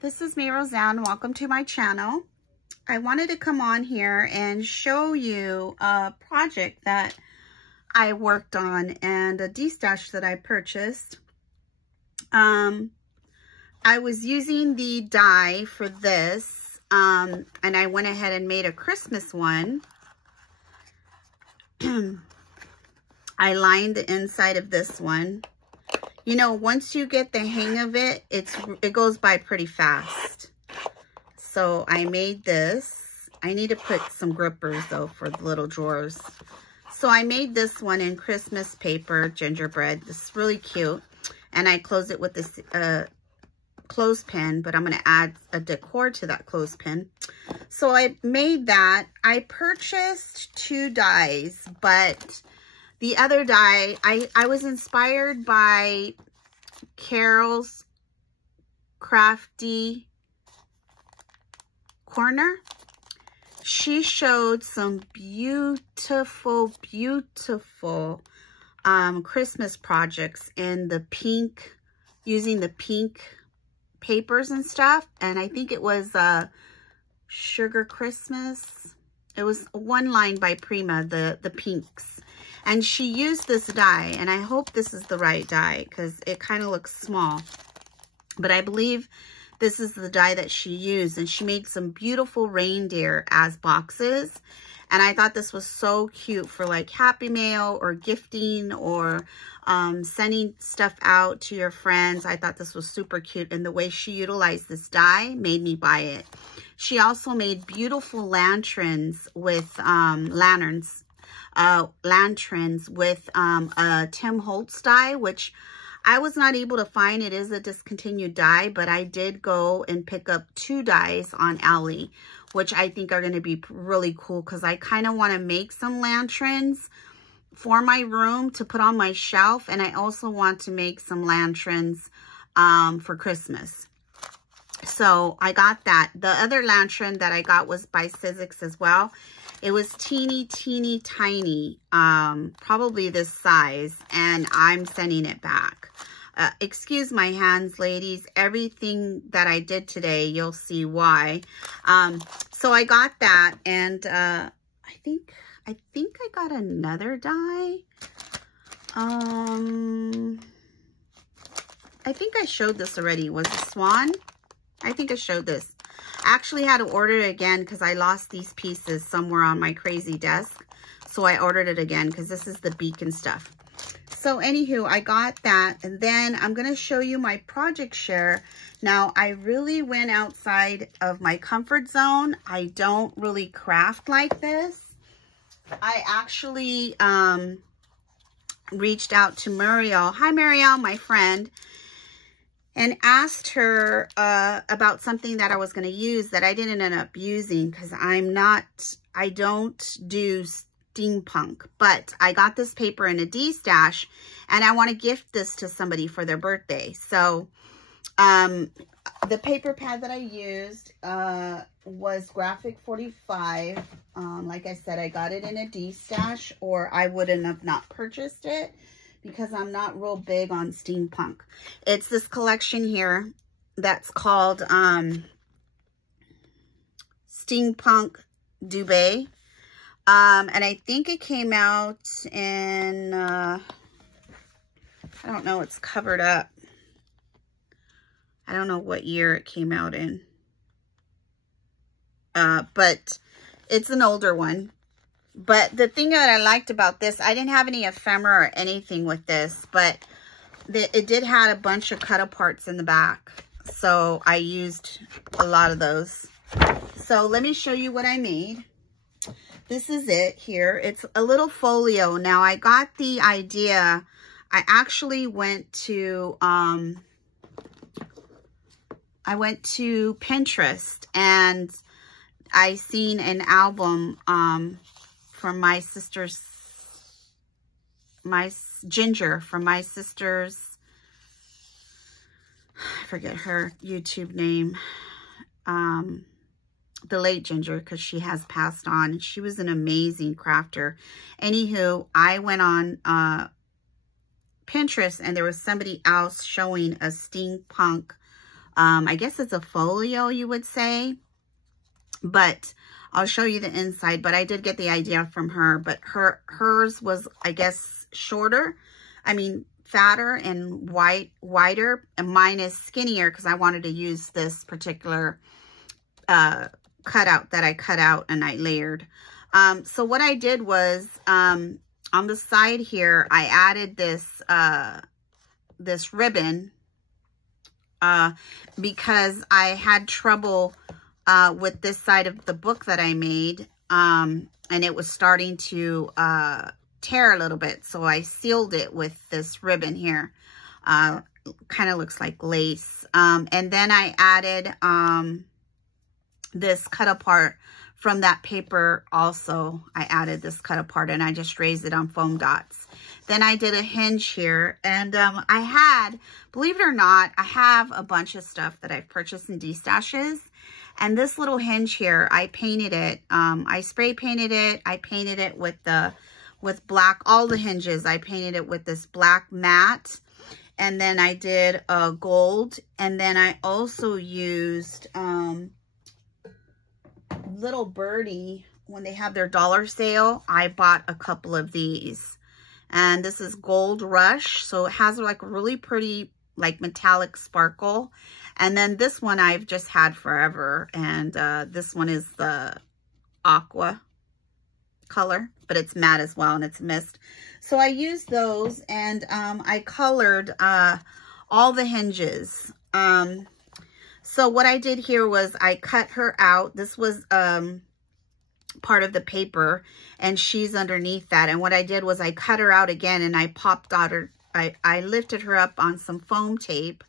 This is me, Roseanne. Welcome to my channel. I wanted to come on here and show you a project that I worked on and a destash that I purchased. I was using the die for this, and I went ahead and made a Christmas one. I lined the inside of this one. You know, once you get the hang of it, it goes by pretty fast. So I made this. I need to put some grippers though for the little drawers. So I made this one in Christmas paper, gingerbread. This is really cute. And I closed it with this clothespin, but I'm going to add a decor to that clothespin. So I made that. I purchased 2 dies, but the other die, I was inspired by Carol's Crafty Corner. She showed some beautiful, beautiful Christmas projects in the pink, using the pink papers and stuff. And I think it was Sugar Christmas. It was one line by Prima, the pinks. And she used this die, and I hope this is the right die because it kind of looks small. But I believe this is the die that she used, and she made some beautiful reindeer as boxes. And I thought this was so cute for like Happy Mail or gifting or sending stuff out to your friends. I thought this was super cute, and the way she utilized this die made me buy it. She also made beautiful lanterns with with a Tim Holtz die, which I was not able to find. It is a discontinued die, but I did go and pick up 2 dies on Ally, which I think are going to be really cool because I kind of want to make some lanterns for my room to put on my shelf, and I also want to make some lanterns for Christmas. So I got that. The other lantern that I got was by Sizzix as well. It was teeny tiny, probably this size, and I'm sending it back. Excuse my hands, ladies. Everything that I did today, you'll see why. So I got that, and I think I got another die. I think I showed this already. Was it Swan? I think I showed this. I actually had to order it again because I lost these pieces somewhere on my crazy desk. So I ordered it again because this is the beacon stuff. So anywho, I got that. And then I'm going to show you my project share. Now, I really went outside of my comfort zone. I don't really craft like this. I actually reached out to Muriel. Hi, Muriel, my friend. And asked her about something that I was going to use that I didn't end up using because I don't do steampunk. But I got this paper in a D-stash, and I want to gift this to somebody for their birthday. So the paper pad that I used was Graphic 45. Like I said, I got it in a D-stash, or I wouldn't have not purchased it, because I'm not real big on steampunk. It's this collection here that's called Steampunk Dubai. And I think it came out in, I don't know, it's covered up. I don't know what year it came out in. But it's an older one. But the thing that I liked about this, I didn't have any ephemera or anything with this, but it did have a bunch of cut aparts in the back. So I used a lot of those. So let me show you what I made. This is it here. It's a little folio. Now I got the idea. I actually went to Pinterest, and I seen an album from my sister's, Ginger, from my sister's, I forget her YouTube name, the late Ginger, because she has passed on. She was an amazing crafter. Anywho, I went on Pinterest, and there was somebody else showing a steampunk I guess it's a folio, you would say. But I'll show you the inside. But I did get the idea from her. But hers was, I guess, shorter. I mean, fatter and wider. And mine is skinnier because I wanted to use this particular cutout that I cut out and I layered. So what I did was, on the side here, I added this ribbon, because I had trouble, with this side of the book that I made, and it was starting to, tear a little bit. So I sealed it with this ribbon here. Kind of looks like lace. And then I added, this cut apart from that paper also. I added this cut apart and I just raised it on foam dots. Then I did a hinge here, and I had, believe it or not, I have a bunch of stuff that I've purchased in D-stashes. And this little hinge here, I painted it. I spray painted it. I painted it with black, all the hinges. I painted it with this black matte. And then I did gold. And then I also used Little Birdie, when they have their dollar sale, I bought a couple of these. And this is Gold Rush. So it has like a really pretty like metallic sparkle. And then this one I've just had forever. And this one is the aqua color, but it's matte as well and it's mist. So I used those, and I colored all the hinges. So what I did here was I cut her out. This was part of the paper, and she's underneath that. And what I did was I cut her out again, and I popped out her, I lifted her up on some foam tape,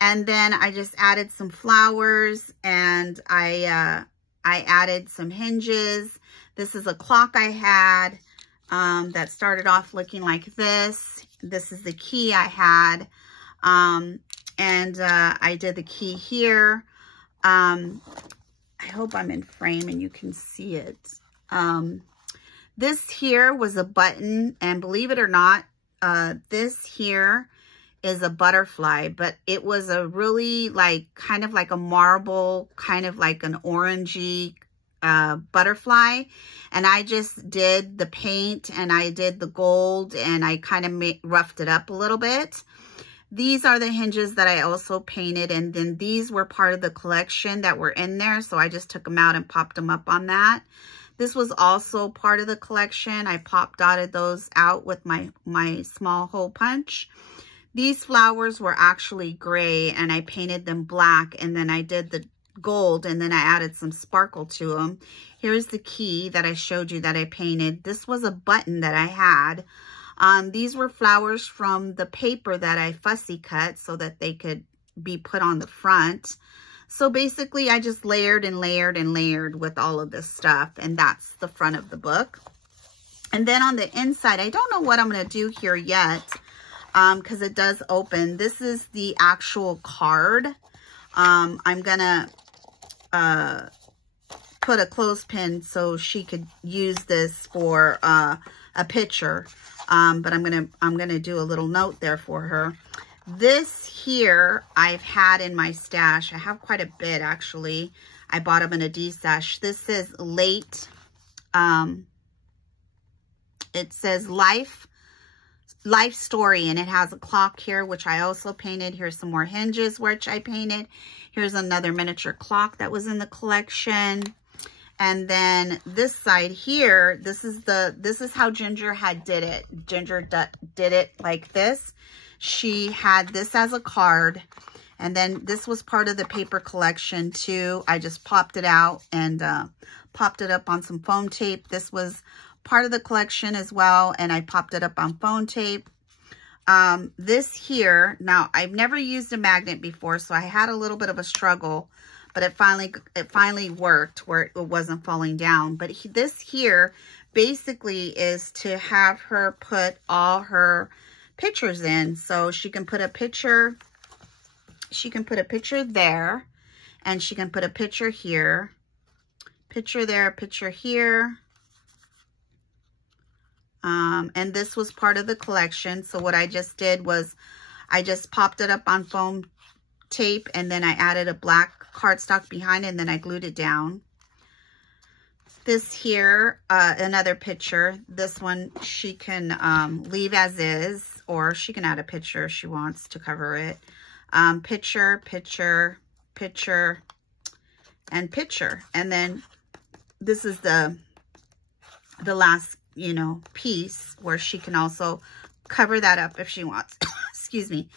and then I just added some flowers, and I added some hinges. This is a clock I had that started off looking like this. This is the key I had. And I did the key here. I hope I'm in frame and you can see it. This here was a button, and believe it or not, this here is a butterfly, but it was a really like, kind of like a marble, kind of like an orangey butterfly. And I just did the paint, and I did the gold, and I kind of roughed it up a little bit. These are the hinges that I also painted, and then these were part of the collection that were in there, so I just took them out and popped them up on that. This was also part of the collection. I dotted those out with my small hole punch. These flowers were actually gray, and I painted them black, and then I did the gold, and then I added some sparkle to them. Here's the key that I showed you that I painted. This was a button that I had. These were flowers from the paper that I fussy cut so that they could be put on the front. So basically I just layered and layered and layered with all of this stuff, and that's the front of the book. And then on the inside, I don't know what I'm going to do here yet, because it does open. This is the actual card. I'm going to put a clothespin so she could use this for a picture. But I'm gonna do a little note there for her. This here I've had in my stash. I have quite a bit actually. I bought them in a D-stash. This is late. It says life story, and it has a clock here, which I also painted. Here's some more hinges, which I painted. Here's another miniature clock that was in the collection. And then this side here, this is how Ginger did it. Ginger did it like this. She had this as a card, and then this was part of the paper collection too. I just popped it out and popped it up on some foam tape. This was part of the collection as well, and I popped it up on foam tape. This here, now I've never used a magnet before, so I had a little bit of a struggle. But it finally worked where it wasn't falling down. But this here basically is to have her put all her pictures in. So she can put a picture. She can put a picture there, and she can put a picture here, picture there, picture here. And this was part of the collection. So what I just did was I just popped it up on foam tape, and then I added a black cardstock behind it, and then I glued it down. This here, another picture. This one she can leave as is, or she can add a picture if she wants to cover it. Picture, picture, picture, and picture. And then this is the last, you know, piece where she can also cover that up if she wants. Excuse me.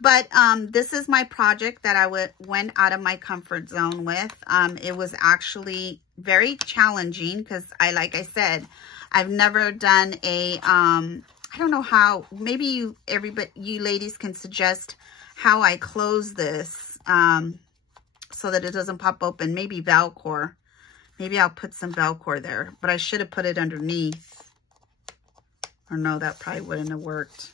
But this is my project that I went out of my comfort zone with. It was actually very challenging because like I said, I've never done a, I don't know how, maybe you ladies can suggest how I close this so that it doesn't pop open. Maybe Velcro. Maybe I'll put some Velcro there, but I should have put it underneath. Or no, that probably wouldn't have worked.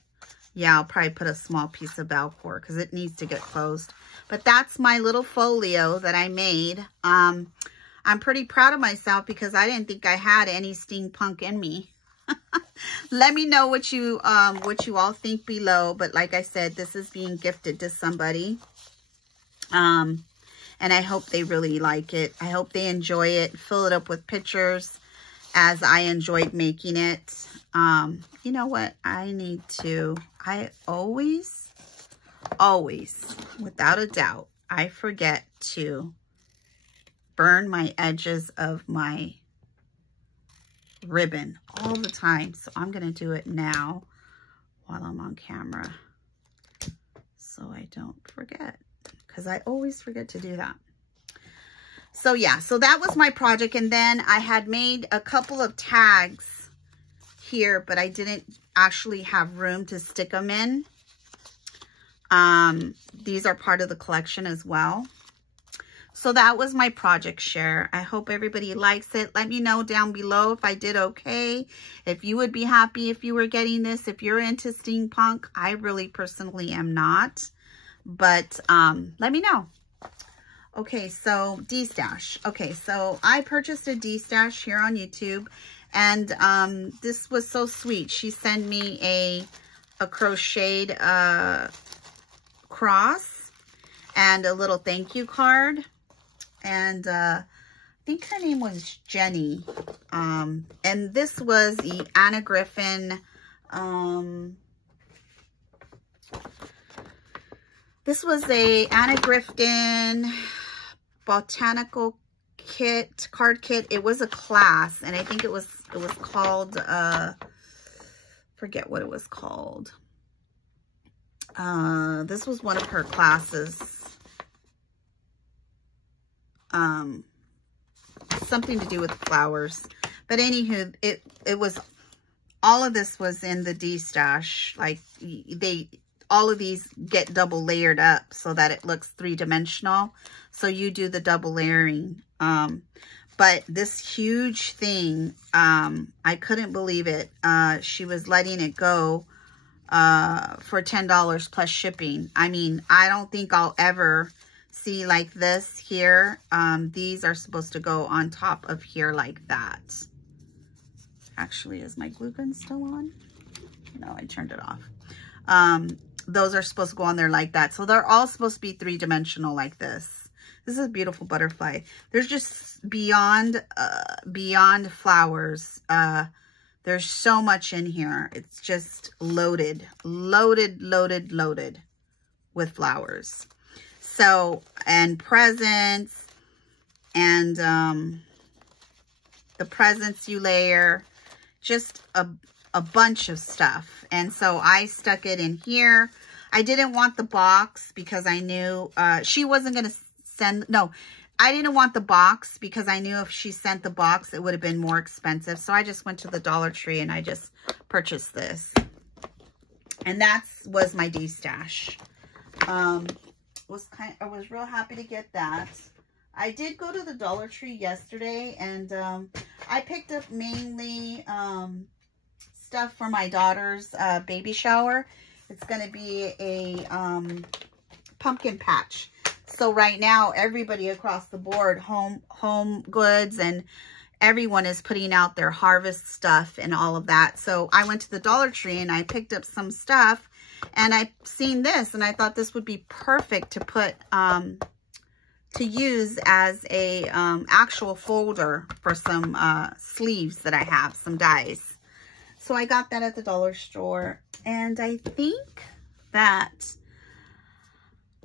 Yeah, I'll probably put a small piece of Velcro because it needs to get closed. But that's my little folio that I made. I'm pretty proud of myself because I didn't think I had any steampunk in me. Let me know what you all think below. But like I said, this is being gifted to somebody. And I hope they really like it. I hope they enjoy it. Fill it up with pictures as I enjoyed making it. You know what? I always, without a doubt, I forget to burn my edges of my ribbon all the time. So I'm going to do it now while I'm on camera so I don't forget, because I always forget to do that. So yeah, so that was my project. And then I had made a couple of tags here, but I didn't actually have room to stick them in. These are part of the collection as well. So that was my project share. I hope everybody likes it. Let me know down below if I did okay. If you would be happy if you were getting this. If you're into steampunk, I really personally am not. But let me know. Okay, so D-Stash. Okay, so I purchased a D-Stash here on YouTube. And this was so sweet. She sent me a crocheted cross and a little thank you card. And I think her name was Jenny. And this was the Anna Griffin. This was a Anna Griffin botanical kit, card kit. It was a class, and I think it was called, forget what it was called. This was one of her classes. Something to do with flowers. But anywho, it was, all of this was in the D-Stash. Like, all of these get double layered up so that it looks three-dimensional. So you do the double layering. But this huge thing, I couldn't believe it. She was letting it go for $10 plus shipping. I mean, I don't think I'll ever see like this here. These are supposed to go on top of here like that. Actually, is my glue gun still on? No, I turned it off. Those are supposed to go on there like that. So they're all supposed to be three-dimensional like this. This is a beautiful butterfly. There's just beyond flowers. There's so much in here. It's just loaded with flowers. So, and presents, and the presents you layer, just a bunch of stuff. And so I stuck it in here. I didn't want the box because I knew she wasn't going to send, no, I didn't want the box because I knew if she sent the box, it would have been more expensive. So I just went to the Dollar Tree and I just purchased this. And that was my D-Stash. I was real happy to get that. I did go to the Dollar Tree yesterday, and I picked up mainly stuff for my daughter's baby shower. It's going to be a pumpkin patch. So right now, everybody across the board, home goods, and everyone is putting out their harvest stuff and all of that. So I went to the Dollar Tree and I picked up some stuff. And I've seen this, and I thought this would be perfect to put, to use as a actual folder for some sleeves that I have, some dies. So I got that at the dollar store. And I think that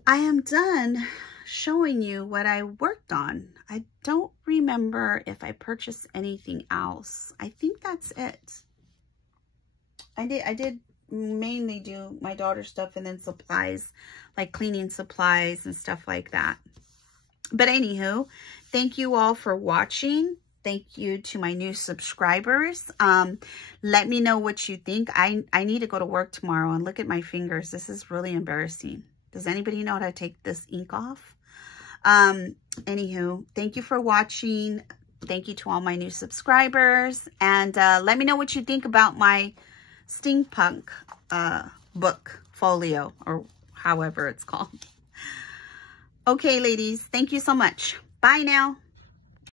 I am done showing you what I worked on. I don't remember if I purchased anything else. I think that's it. I did mainly do my daughter's stuff and then supplies, like cleaning supplies and stuff like that. But anywho, thank you all for watching. Thank you to my new subscribers. Let me know what you think. I need to go to work tomorrow, and look at my fingers. This is really embarrassing. Does anybody know how to take this ink off? Anywho, thank you for watching. Thank you to all my new subscribers. And let me know what you think about my Steampunk book folio, or however it's called. Okay, ladies, thank you so much. Bye now.